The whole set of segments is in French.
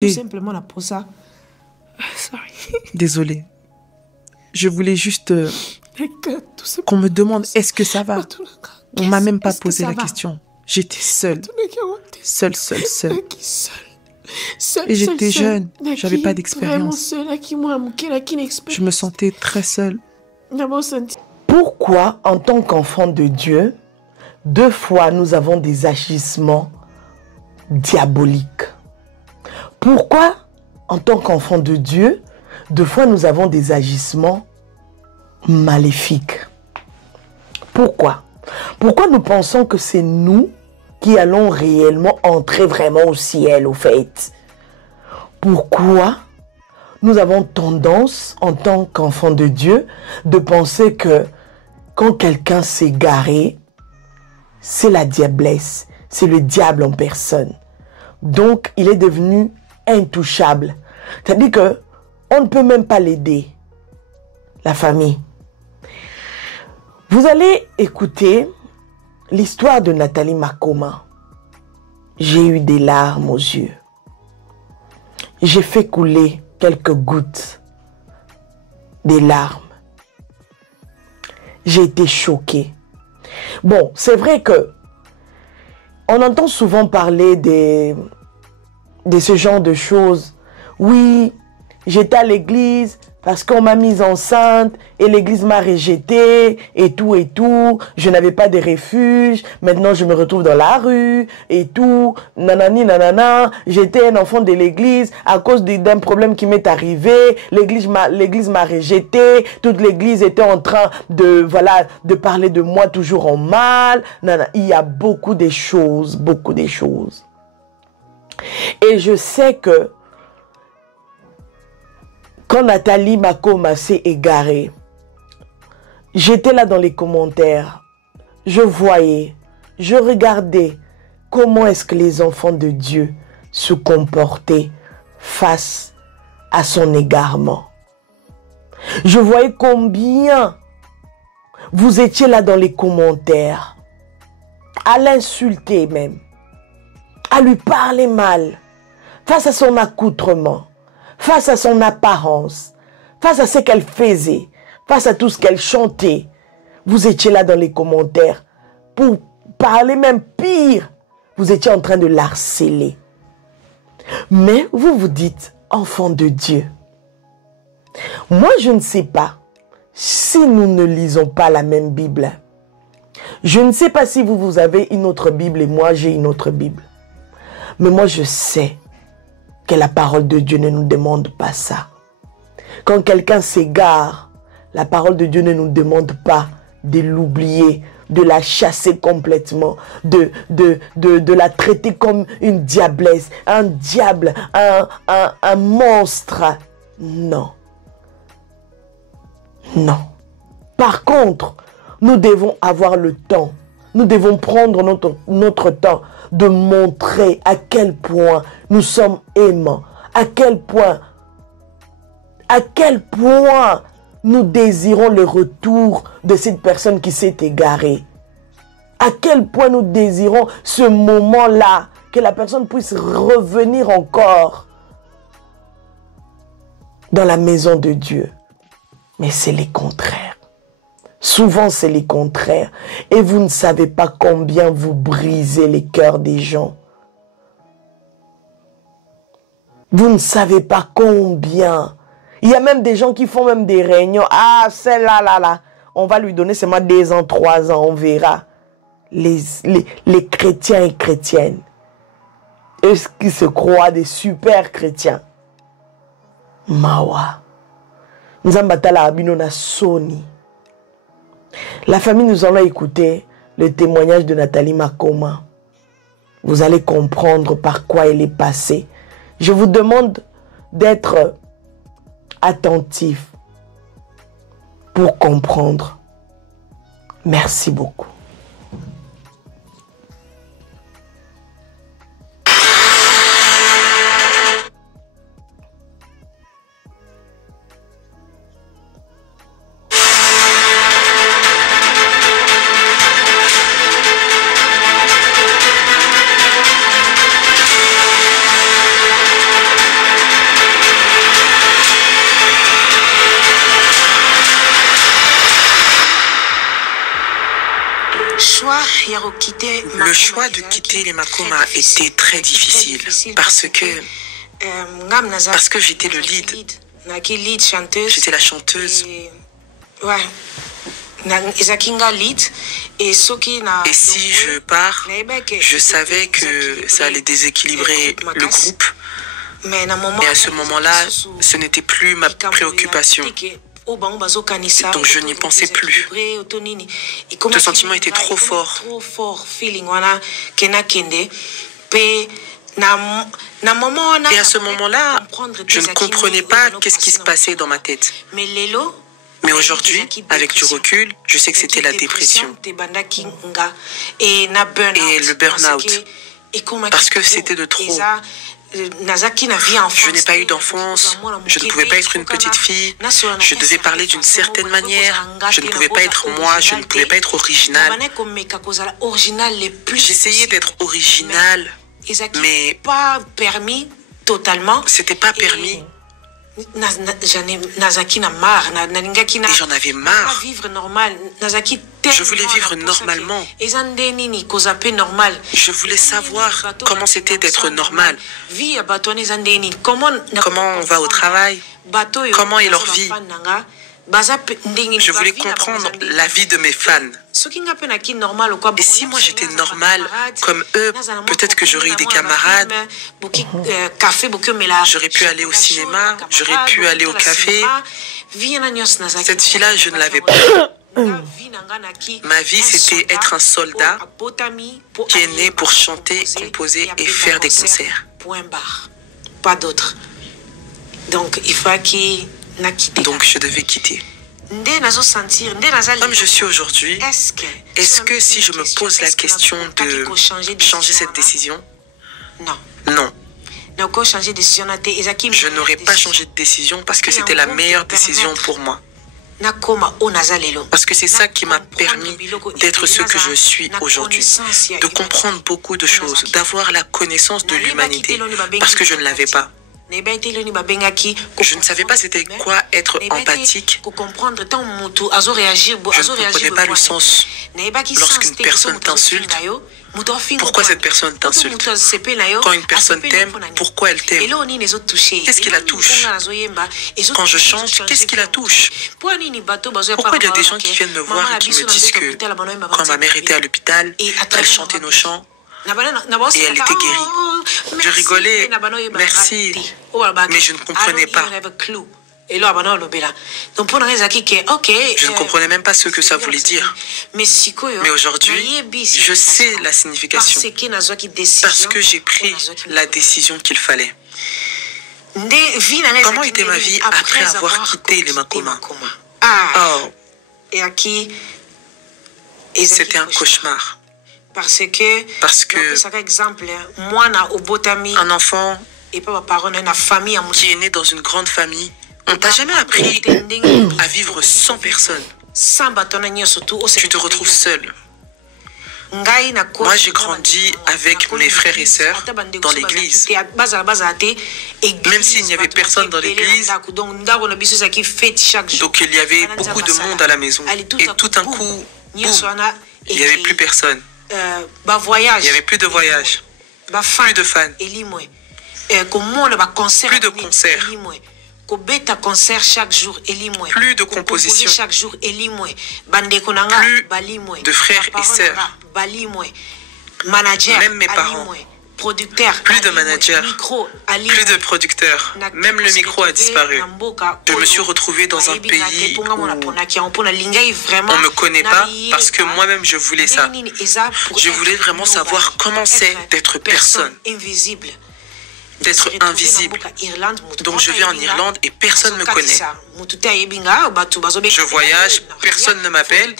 Tout simplement la pour ça. Sorry. Désolée. Je voulais juste qu'on me demande est-ce que ça va. On m'a même pas posé la question. J'étais seule. Seule. Et j'étais jeune. J'avais pas d'expérience. Je me sentais très seule. Pourquoi, en tant qu'enfant de Dieu, deux fois nous avons des agissements diaboliques? Pourquoi, en tant qu'enfant de Dieu, deux fois nous avons des agissements maléfiques? Pourquoi? Pourquoi nous pensons que c'est nous qui allons réellement entrer vraiment au ciel, au fait? Pourquoi nous avons tendance, en tant qu'enfant de Dieu, de penser que quand quelqu'un s'est garé, c'est la diablesse, c'est le diable en personne. Donc, il est devenu intouchable. C'est-à-dire que on ne peut même pas l'aider, la famille. Vous allez écouter l'histoire de Nathalie Makoma. J'ai eu des larmes aux yeux. J'ai fait couler quelques gouttes des larmes. J'ai été choquée. Bon, c'est vrai que on entend souvent parler de ce genre de choses. Oui, j'étais à l'église parce qu'on m'a mise enceinte et l'église m'a rejetée et tout et tout. Je n'avais pas de refuge. Maintenant, je me retrouve dans la rue et tout. Nanani, nanana. J'étais un enfant de l'église à cause d'un problème qui m'est arrivé. L'église m'a rejetée. Toute l'église était en train de parler de moi toujours en mal. Nanana. Il y a beaucoup de choses. Et je sais que quand Nathalie Makoma s'est égarée, j'étais là dans les commentaires. Je voyais, je regardais comment est-ce que les enfants de Dieu se comportaient face à son égarement. Je voyais combien vous étiez là dans les commentaires, à l'insulter même, à lui parler mal, face à son accoutrement, face à son apparence, face à ce qu'elle faisait, face à tout ce qu'elle chantait. Vous étiez là dans les commentaires pour parler même pire. Vous étiez en train de l'harceler. Mais vous vous dites, enfant de Dieu. Moi, je ne sais pas si nous ne lisons pas la même Bible. Je ne sais pas si vous avez une autre Bible et moi, j'ai une autre Bible. Mais moi, je sais que la parole de Dieu ne nous demande pas ça. Quand quelqu'un s'égare, la parole de Dieu ne nous demande pas de l'oublier, de la chasser complètement, de la traiter comme une diablesse, un diable, un monstre. Non. Non. Par contre, nous devons avoir le temps. Nous devons prendre notre temps de montrer à quel point nous sommes aimants, à quel point nous désirons le retour de cette personne qui s'est égarée. À quel point nous désirons ce moment-là, que la personne puisse revenir encore dans la maison de Dieu. Mais c'est le contraire. Souvent, c'est le contraire. Et vous ne savez pas combien vous brisez les cœurs des gens. Vous ne savez pas combien. Il y a même des gens qui font même des réunions. Ah, celle-là, on va lui donner seulement 2 ans, 3 ans, on verra. Les chrétiens et chrétiennes. Eux qui se croient des super chrétiens. Mawa. Nous avons battu abino na Sony. La famille, nous allons écouter le témoignage de Nathalie Makoma. Vous allez comprendre par quoi elle est passée. Je vous demande d'être attentif pour comprendre. Merci beaucoup. Le choix de quitter les Makoma était très difficile parce que j'étais le lead. J'étais la chanteuse. Et si je pars, je savais que ça allait déséquilibrer le groupe. Et à ce moment-là, ce n'était plus ma préoccupation. Donc je n'y pensais plus. Ce sentiment était trop fort. Et à ce moment-là, je ne comprenais pas qu'est-ce qui se passait dans ma tête. Mais aujourd'hui, avec du recul, je sais que c'était la dépression et le burn-out. Parce que c'était de trop. Je n'ai pas eu d'enfance, je ne pouvais pas être une petite fille, je devais parler d'une certaine manière, je ne pouvais pas être moi, je ne pouvais pas être original. J'essayais d'être original, mais c'était pas permis. Et j'en avais marre. Je voulais vivre normalement. Je voulais savoir comment c'était d'être normal. Comment on va au travail? Comment est leur vie? Je voulais comprendre la vie de mes fans. Et si moi j'étais normal comme eux, peut-être que j'aurais eu des camarades, j'aurais pu aller au cinéma, j'aurais pu aller au café. Cette fille-là, je ne l'avais pas. Ma vie, c'était être un soldat qui est né pour chanter, composer et faire des concerts. Pas d'autre. Donc, il faut qu'il... Donc je devais quitter. Comme je suis aujourd'hui, est-ce que si je me pose la question de changer cette décision? Non. Je n'aurais pas changé de décision parce que c'était la meilleure décision pour moi. Parce que c'est ça qui m'a permis d'être ce que je suis aujourd'hui. De comprendre beaucoup de choses, d'avoir la connaissance de l'humanité. Parce que je ne l'avais pas. Je ne savais pas c'était quoi être empathique. Je ne comprenais pas le sens. Lorsqu'une personne t'insulte, pourquoi cette personne t'insulte? Quand une personne t'aime, pourquoi elle t'aime? Qu'est-ce qui la touche? Quand je chante, qu'est-ce qui la touche? Pourquoi il y a des gens qui viennent me voir et qui me disent que quand ma mère était à l'hôpital, elle chantait nos chants et elle était guérie? Je rigolais, merci, mais je ne comprenais pas. Je ne comprenais même pas ce que ça voulait dire. Mais aujourd'hui, je sais la signification parce que j'ai pris la décision qu'il fallait. Comment était ma vie après avoir quitté les Makoma? Oh, c'était un cauchemar. Parce que un enfant qui est né dans une grande famille, on t'a jamais appris à vivre sans personne. Tu te retrouves seul. Moi, j'ai grandi avec mes frères et sœurs dans l'église. Même s'il n'y avait personne dans l'église, donc il y avait beaucoup de monde à la maison. Et tout d'un coup, boum, il n'y avait plus personne. Il n'y avait plus de voyage, plus de fans, plus de concerts, plus de compositions, plus de frères et sœurs, même mes parents, plus de managers, plus de producteurs, même le micro a disparu. Je me suis retrouvé dans un pays où on ne me connaît pas parce que moi-même je voulais ça. Je voulais vraiment savoir comment c'est d'être personne, d'être invisible. Donc je vais en Irlande et personne ne me connaît. Je voyage, personne ne m'appelle,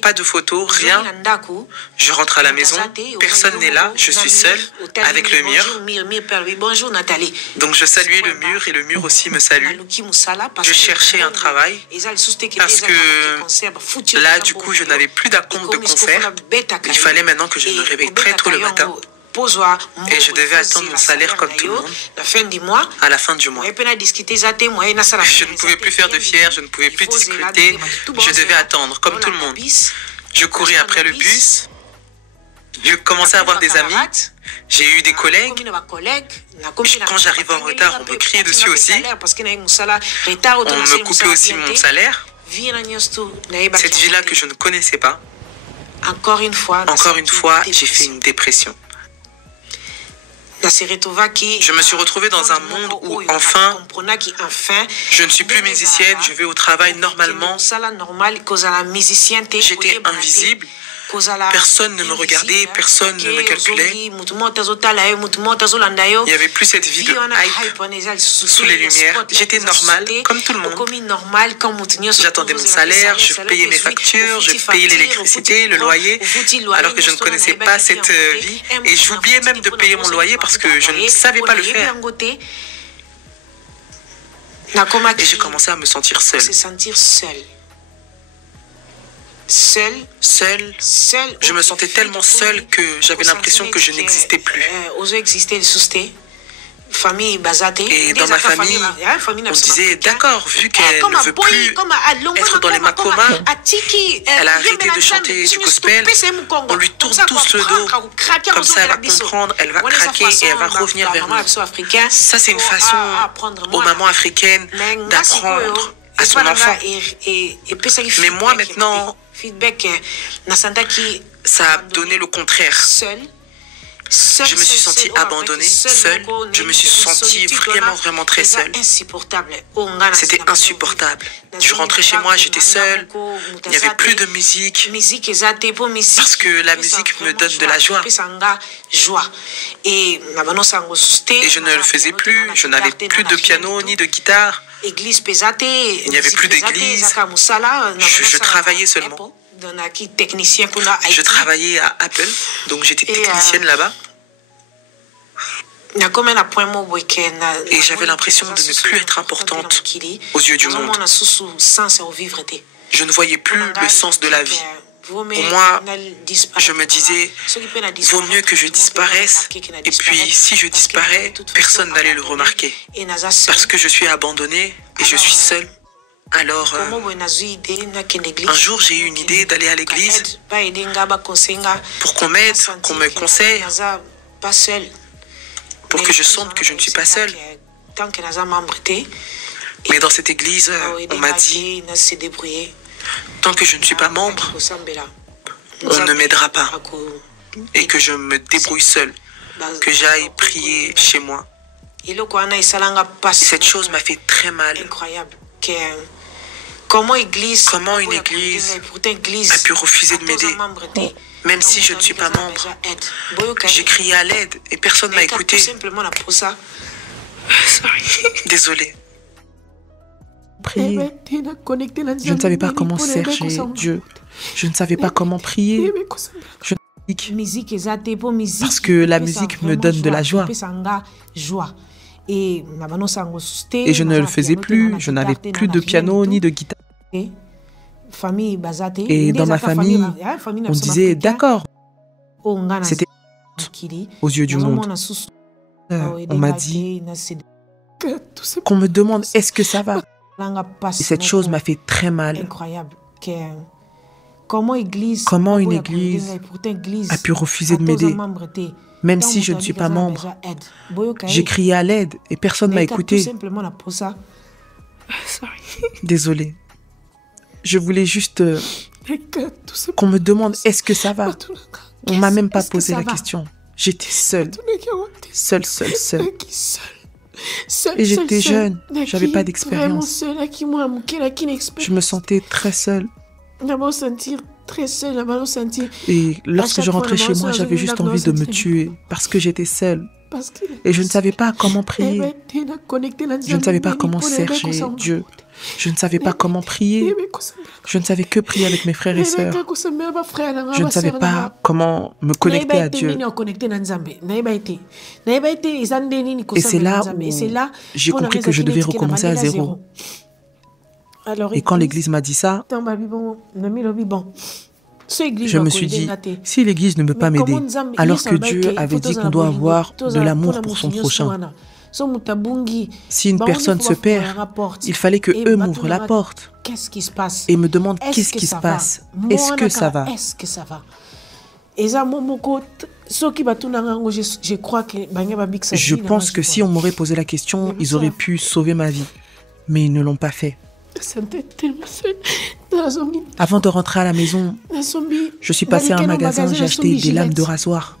pas de photos, rien. Je rentre à la maison, personne n'est là, je suis seule avec le mur. Donc je saluais le mur et le mur aussi me salue. Je cherchais un travail parce que là du coup je n'avais plus d'acompte de concert. Il fallait maintenant que je me réveille très tôt le matin. Et je devais attendre mon salaire comme tout le monde à la fin du mois. Je ne pouvais plus faire de fier, je ne pouvais plus discuter. Je devais attendre comme tout le monde. Je courais après le bus Je commençais à avoir des amis, j'ai eu des collègues. Quand j'arrivais en retard, on me criait dessus aussi. On me coupait aussi mon salaire. Cette vie-là que je ne connaissais pas. Encore une fois, j'ai fait une dépression. Je me suis retrouvée dans un monde où, enfin, je ne suis plus musicienne, je vais au travail normalement. J'étais invisible. Personne ne me regardait, personne ne me calculait. Il n'y avait plus cette vie de hype sous les lumières. J'étais normale, comme tout le monde. J'attendais mon salaire, je payais mes factures, je payais l'électricité, le loyer, alors que je ne connaissais pas cette vie. Et j'oubliais même de payer mon loyer parce que je ne savais pas le faire. Et j'ai commencé à me sentir seule. Seule. Je me sentais tellement seule que j'avais l'impression que je n'existais plus. Et dans ma famille, on disait, d'accord, vu qu'elle ne veut plus être dans les makomas, elle a arrêté de chanter du gospel, on lui tourne tous le dos, comme ça elle va comprendre, elle va craquer et elle va revenir vers nous. Ça, c'est une façon aux mamans africaines d'apprendre à son enfant. Mais moi, maintenant, ça a donné le contraire. Je me suis sentie abandonnée, seule. Je me suis sentie vraiment très seule. C'était insupportable. Je rentrais chez moi, j'étais seule. Il n'y avait plus de musique. Parce que la musique me donne de la joie. Et je ne le faisais plus. Je n'avais plus de piano ni de guitare. Il n'y avait plus d'église. Je travaillais seulement. Je travaillais à Apple, donc j'étais technicienne là-bas. Et j'avais l'impression de ne plus être importante aux yeux du monde. Je ne voyais plus le sens de la vie. Pour moi, je me disais, vaut mieux que je disparaisse. Et puis, si je disparais, personne n'allait le remarquer. Parce que je suis abandonnée et je suis seule. Alors, un jour, j'ai eu une idée d'aller à l'église pour qu'on m'aide, qu'on me conseille, pour que je sente que je ne suis pas seule. Mais dans cette église, on m'a dit, tant que je ne suis pas membre, on ne m'aidera pas et que je me débrouille seule, que j'aille prier chez moi. Et cette chose m'a fait très mal. Comment une église a pu refuser de m'aider, même si je ne suis pas membre. J'ai crié à l'aide et personne ne m'a écouté. Désolée. Prier. Je ne savais pas comment chercher Dieu. Je ne savais pas comment prier. Parce que la musique me donne de la joie. Et je ne le faisais plus. Je n'avais plus de piano ni de guitare. Et dans ma famille, on disait d'accord. C'était aux yeux du monde. On m'a dit qu'on me demande est-ce que ça va. Et cette chose m'a fait très mal. Comment une église a pu refuser de m'aider, même si je ne suis pas membre. J'ai crié à l'aide et personne ne m'a écouté. Désolée. Je voulais juste qu'on me demande est-ce que ça va. On ne m'a même pas posé la question. J'étais seule. Seule. Et j'étais jeune. Je n'avais pas d'expérience. Je me sentais très seule. Et lorsque je rentrais chez moi, j'avais juste envie de me tuer parce que j'étais seule. Et je ne savais pas comment prier. Je ne savais pas comment chercher Dieu. Je ne savais pas comment prier. Je ne savais que prier avec mes frères et sœurs. Je ne savais pas comment me connecter à Dieu. Et c'est là où j'ai compris que je devais recommencer à zéro. Et quand l'église m'a dit ça, je me suis dit, si l'église ne veut pas m'aider, alors que Dieu avait dit qu'on doit avoir de l'amour pour son prochain. Si une personne se perd, il fallait que eux m'ouvrent la porte et me demandent qu'est-ce qui se passe. Est-ce que ça va? Je pense que si on m'aurait posé la question, ils auraient pu sauver ma vie. Mais ils ne l'ont pas fait. Avant de rentrer à la maison, je suis passé à un magasin, j'ai acheté des lames de rasoir.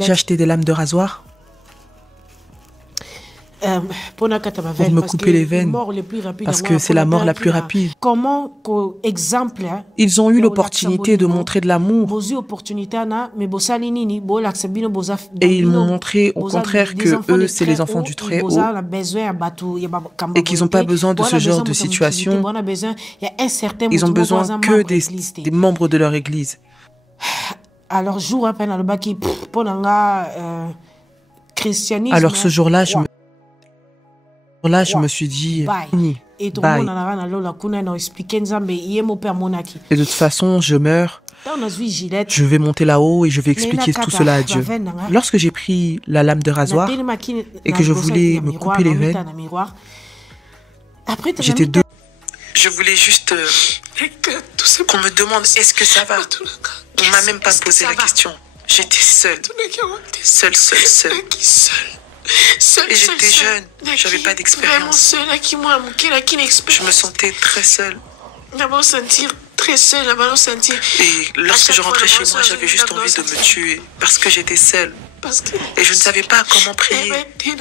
J'ai acheté des lames de rasoir pour me couper les veines, parce que c'est la mort la plus rapide. Ils ont eu l'opportunité de montrer de l'amour et ils m'ont montré au contraire que eux, c'est les enfants du Très-Haut et qu'ils n'ont pas besoin de ce genre de situation. Ils ont besoin que des membres de leur église. Alors ce jour-là, je me suis dit, bye. Et de toute façon, je meurs. Je vais monter là-haut et je vais expliquer tout cela à Dieu. Lorsque j'ai pris la lame de rasoir et que je voulais me couper les veines, j'étais deux. Je voulais juste qu'on me demande est-ce que ça va. On m'a même pas posé la question. J'étais seule. Seule. Et j'étais jeune, j'avais pas d'expérience. Je me sentais très seule. Et lorsque je rentrais chez moi, j'avais juste envie de me tuer parce que j'étais seule. Et je ne savais pas comment prier. Je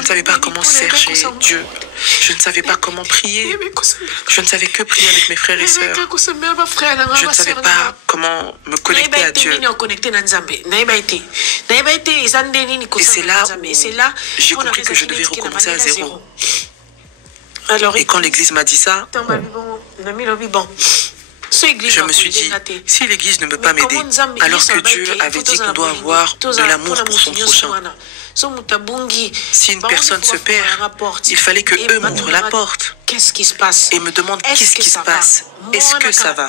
ne savais pas comment chercher Dieu. Je ne savais pas comment prier. Je ne savais que prier avec mes frères et sœurs. Je ne savais pas comment me connecter à Dieu. Et c'est là où j'ai compris que je devais recommencer à zéro. Et quand l'église m'a dit ça, je me suis dit, si l'église ne peut pas m'aider, alors que Dieu avait dit qu'on doit avoir de l'amour pour son prochain. Si une personne se perd, il fallait que eux m'ouvrent la porte et me demandent qu'est-ce qui se passe. Est-ce que ça va?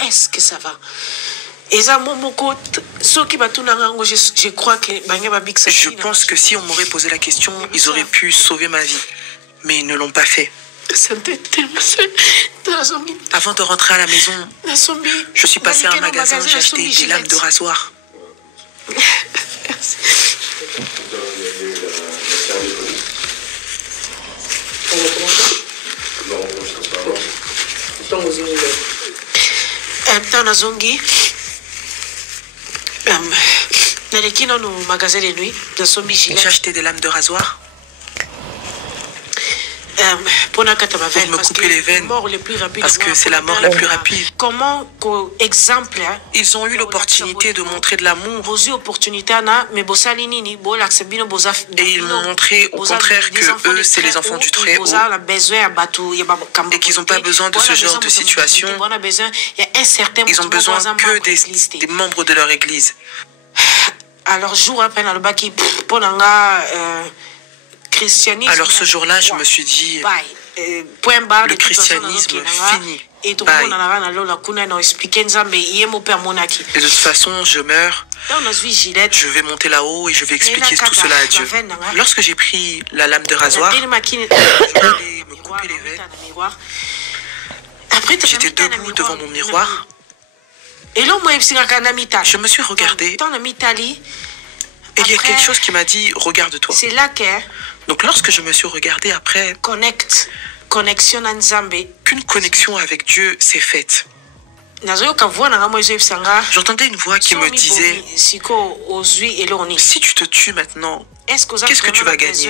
Je pense que si on m'aurait posé la question, ils auraient pu sauver ma vie. Mais ils ne l'ont pas fait. Avant de rentrer à la maison, je suis passé à un magasin, j'ai acheté des lames de rasoir. J'ai acheté des lames de rasoir pour me couper les veines, parce que c'est la mort la plus rapide. Ils ont eu l'opportunité de montrer de l'amour et ils m'ont montré au contraire que eux, c'est les enfants du Très-Haut et qu'ils n'ont pas besoin de ce genre de situation. Ils ont besoin que des membres de leur église. Alors ce jour-là, je me suis dit, le christianisme fini. Bye. Et de toute façon, je meurs. Je vais monter là-haut et je vais expliquer tout cela à Dieu. Lorsque j'ai pris la lame de rasoir, je voulais me couper les veines. J'étais debout devant mon miroir. Je me suis regardée. Et il y a quelque chose qui m'a dit, regarde-toi. Donc lorsque je me suis regardée après, qu'une connexion avec Dieu s'est faite. J'entendais une voix qui me disait, si tu te tues maintenant, qu'est-ce que tu vas gagner?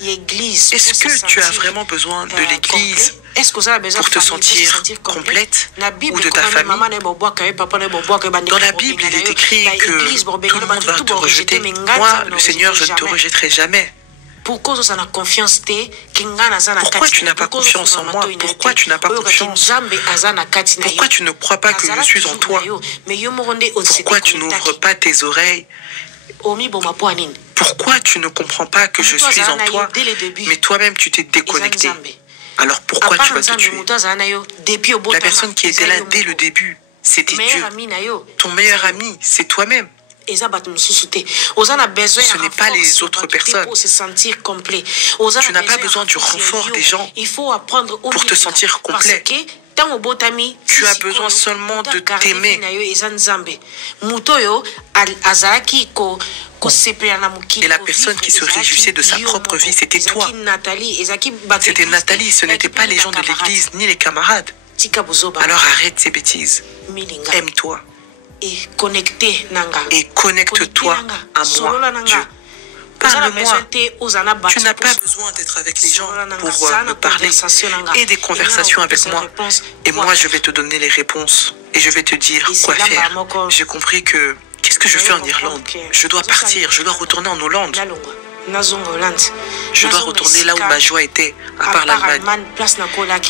Est-ce que tu as vraiment besoin de l'église pour te sentir complète ou de ta famille? Dans la Bible, il est écrit que tout le monde va te rejeter. Moi, le Seigneur, je ne te rejetterai jamais. Pourquoi tu n'as pas confiance en moi? Pourquoi tu n'as pas confiance? Pourquoi tu ne crois pas que je suis en toi? Pourquoi tu n'ouvres pas tes oreilles? Pourquoi tu ne comprends pas que je suis en toi, mais toi-même tu t'es déconnecté? Alors pourquoi tu vas te tuer? La personne qui était là dès le début c'était Dieu. Ton meilleur ami, c'est toi-même. Ce n'est pas les autres personnes. Tu n'as pas besoin du renfort des gens pour te sentir complet. Tu as besoin seulement de t'aimer. Et la personne qui se réjouissait de sa propre vie, c'était toi. C'était Nathalie, ce n'était pas les gens de l'église ni les camarades. Alors arrête ces bêtises. Aime-toi. Et connecte-toi à moi, Dieu. Parle-moi. Tu n'as pas besoin d'être avec les gens pour me parler et des conversations avec moi. Et moi, je vais te donner les réponses. Et je vais te dire quoi faire. J'ai compris que... Qu'est-ce que je fais en Irlande? Je dois partir, je dois retourner en Hollande. Je dois retourner là où ma joie était, à part l'Allemagne.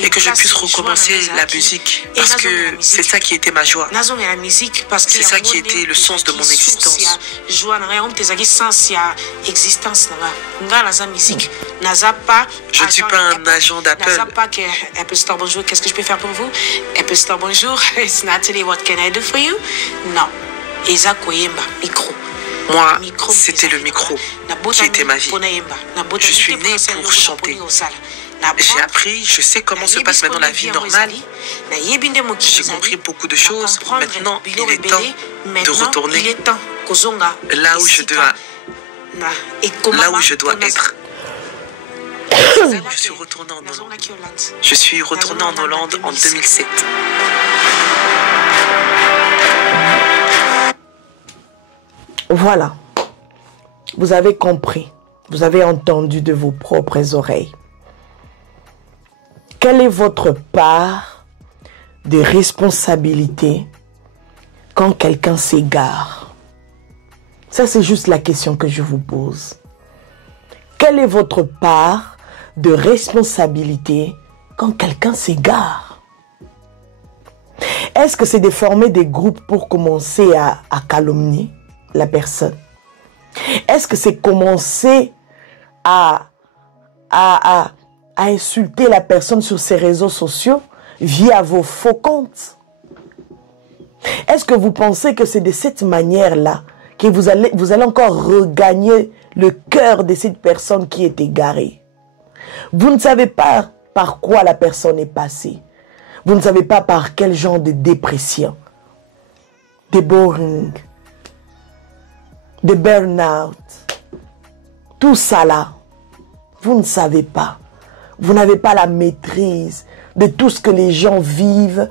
Et que je puisse recommencer la musique. Parce que c'est ça qui était ma joie. C'est ça qui était le sens de mon existence. Je ne suis pas un agent d'Apple. Apple Store, bonjour, qu'est-ce que je peux faire pour vous? Apple Store, bonjour, it's Nathalie, what can I do for you? Non. Eza koyemba, micro. Moi, c'était le micro qui était ma vie. Je suis née pour chanter. J'ai appris, je sais comment se passe maintenant la vie normale. J'ai compris beaucoup de choses. Maintenant, il est temps de retourner là où je dois être. Je suis retournée en Hollande. Je suis retournée en Hollande en 2007. Voilà, vous avez compris, vous avez entendu de vos propres oreilles. Quelle est votre part de responsabilité quand quelqu'un s'égare? Ça, c'est juste la question que je vous pose. Quelle est votre part de responsabilité quand quelqu'un s'égare? Est-ce que c'est de former des groupes pour commencer à calomnier la personne? Est-ce que c'est commencer à insulter la personne sur ses réseaux sociaux via vos faux comptes? Est-ce que vous pensez que c'est de cette manière-là que vous allez encore regagner le cœur de cette personne qui est égarée? Vous ne savez pas par quoi la personne est passée. Vous ne savez pas par quel genre de dépression, de boring, de burn-out, tout ça là, vous ne savez pas. Vous n'avez pas la maîtrise de tout ce que les gens vivent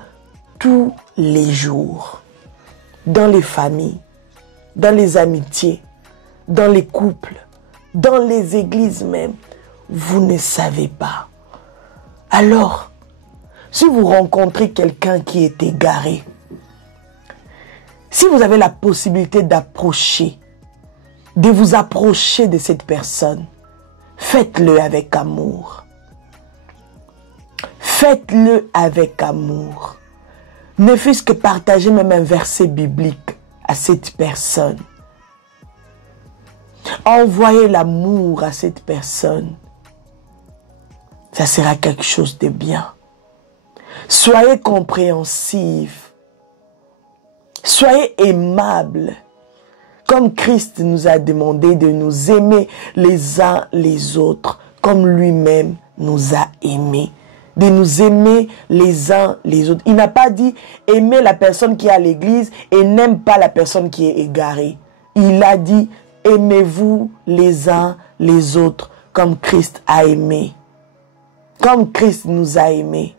tous les jours. Dans les familles, dans les amitiés, dans les couples, dans les églises même. Vous ne savez pas. Alors, si vous rencontrez quelqu'un qui est égaré, si vous avez la possibilité de vous approcher de cette personne, faites-le avec amour. Faites-le avec amour. Ne fût-ce que partager même un verset biblique à cette personne. Envoyez l'amour à cette personne. Ça sera quelque chose de bien. Soyez compréhensifs. Soyez aimables. Comme Christ nous a demandé de nous aimer les uns les autres, comme lui-même nous a aimés. De nous aimer les uns les autres. Il n'a pas dit aimer la personne qui est à l'église et n'aime pas la personne qui est égarée. Il a dit aimez-vous les uns les autres comme Christ a aimé. Comme Christ nous a aimés.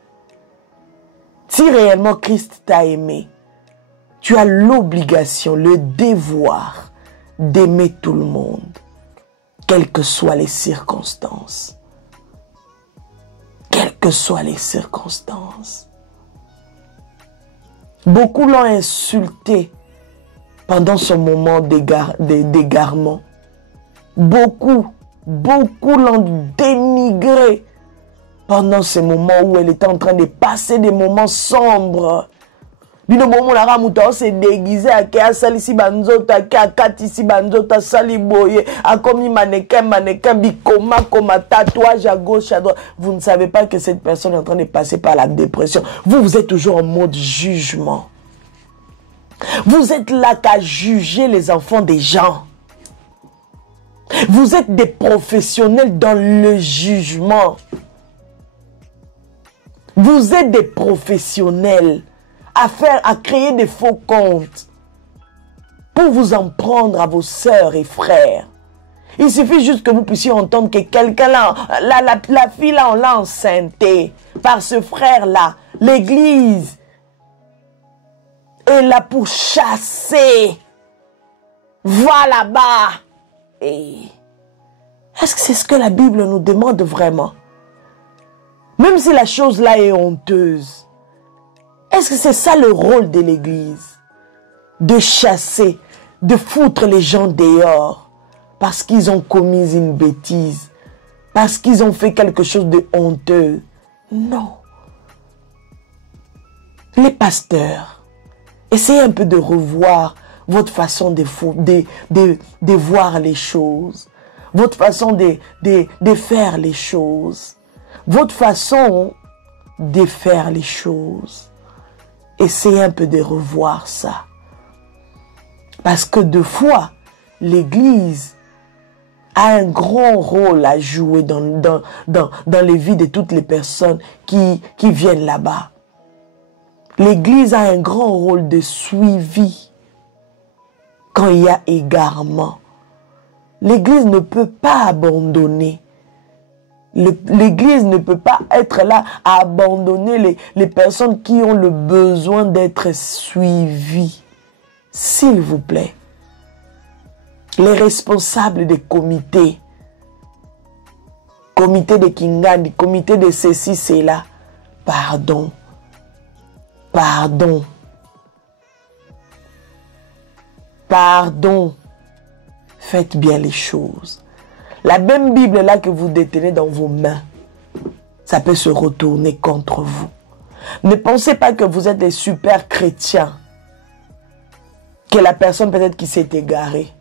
Si réellement Christ t'a aimé, tu as l'obligation, le devoir d'aimer tout le monde, quelles que soient les circonstances. Quelles que soient les circonstances. Beaucoup l'ont insulté pendant son moment d'égarement. Beaucoup l'ont dénigré pendant ce moment où elle était en train de passer des moments sombres. Bino moment la ramuta se déguisé à ke asalisi banzota ke akatisi banzota sali boye a commis mannequin bikoma comme tatouage à gauche à droite. Vous ne savez pas que cette personne est en train de passer par la dépression. Vous êtes toujours en mode jugement. Vous êtes là qu'à juger les enfants des gens. Vous êtes des professionnels dans le jugement. Vous êtes des professionnels à créer des faux comptes pour vous en prendre à vos sœurs et frères. Il suffit juste que vous puissiez entendre que quelqu'un là, la fille là, on l'a enceinté par ce frère-là. L'église est là pour chasser. Va là-bas. Et est-ce que c'est ce que la Bible nous demande vraiment? Même si la chose là est honteuse, est-ce que c'est ça le rôle de l'église? De chasser, de foutre les gens dehors parce qu'ils ont commis une bêtise, parce qu'ils ont fait quelque chose de honteux? Non. Les pasteurs, essayez un peu de revoir votre façon de voir les choses, votre façon de faire les choses, votre façon de faire les choses. Essayez un peu de revoir ça. Parce que deux fois, l'Église a un grand rôle à jouer dans les vies de toutes les personnes qui viennent là-bas. L'Église a un grand rôle de suivi quand il y a égarement. L'Église ne peut pas abandonner. L'Église ne peut pas être là à abandonner les personnes qui ont le besoin d'être suivies. S'il vous plaît. Les responsables des comités, comité de Kingandi, comité de ceci, cela, pardon. Pardon. Pardon. Faites bien les choses. La même Bible là que vous détenez dans vos mains, ça peut se retourner contre vous. Ne pensez pas que vous êtes des super chrétiens, que la personne peut-être qui s'est égarée.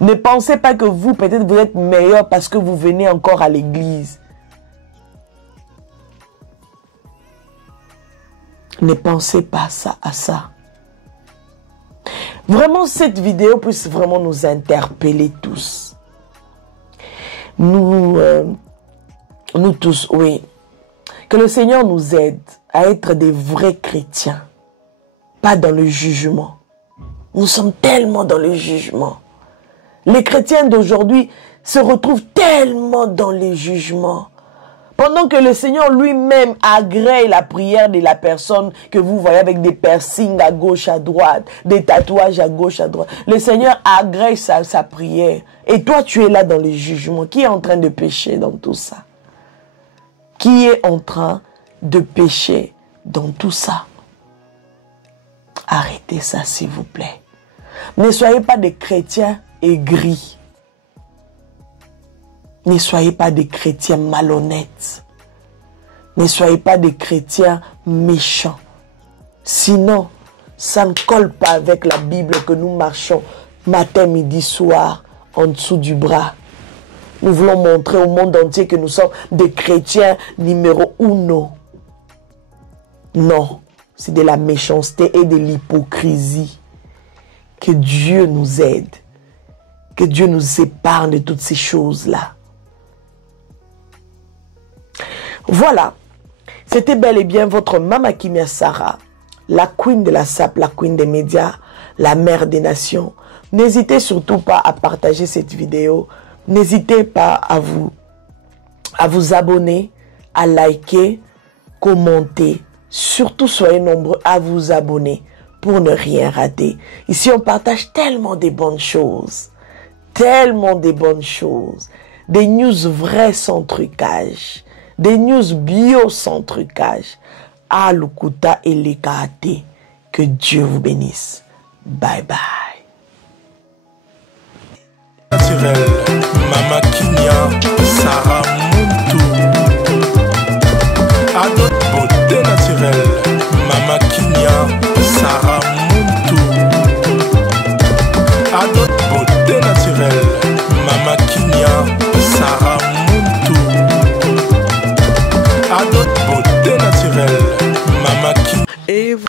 Ne pensez pas que vous, peut-être vous êtes meilleur parce que vous venez encore à l'église. Ne pensez pas à ça. Vraiment, cette vidéo puisse vraiment nous interpeller tous. Nous tous, oui. Que le Seigneur nous aide à être des vrais chrétiens. Pas dans le jugement. Nous sommes tellement dans le jugement. Les chrétiens d'aujourd'hui se retrouvent tellement dans les jugements. Pendant que le Seigneur lui-même agrée la prière de la personne que vous voyez avec des piercings à gauche, à droite, des tatouages à gauche, à droite. Le Seigneur agrée sa prière. Et toi, tu es là dans le jugement. Qui est en train de pécher dans tout ça? Qui est en train de pécher dans tout ça? Arrêtez ça, s'il vous plaît. Ne soyez pas des chrétiens aigris. Ne soyez pas des chrétiens malhonnêtes. Ne soyez pas des chrétiens méchants. Sinon, ça ne colle pas avec la Bible que nous marchons matin, midi, soir, en dessous du bras. Nous voulons montrer au monde entier que nous sommes des chrétiens numéro 1. Non, c'est de la méchanceté et de l'hypocrisie. Que Dieu nous aide. Que Dieu nous épargne de toutes ces choses-là. Voilà, c'était bel et bien votre Mama Kimia Sarah, la queen de la SAP, la queen des médias, la mère des nations. N'hésitez surtout pas à partager cette vidéo. N'hésitez pas à vous abonner, à liker, commenter. Surtout, soyez nombreux à vous abonner pour ne rien rater. Ici, on partage tellement de bonnes choses. Tellement de bonnes choses. Des news vraies sans trucage. Des news bio sans trucage. À Lukuta et Lekate. Que Dieu vous bénisse. Bye bye. Naturel, Mama Kimia Sarah Muntu. À notre beauté naturelle, Mama Kimia Sarah Muntu. À notre beauté naturelle, Mama Kimia Sarah Muntu. À notre beauté naturelle, Mama Kimia.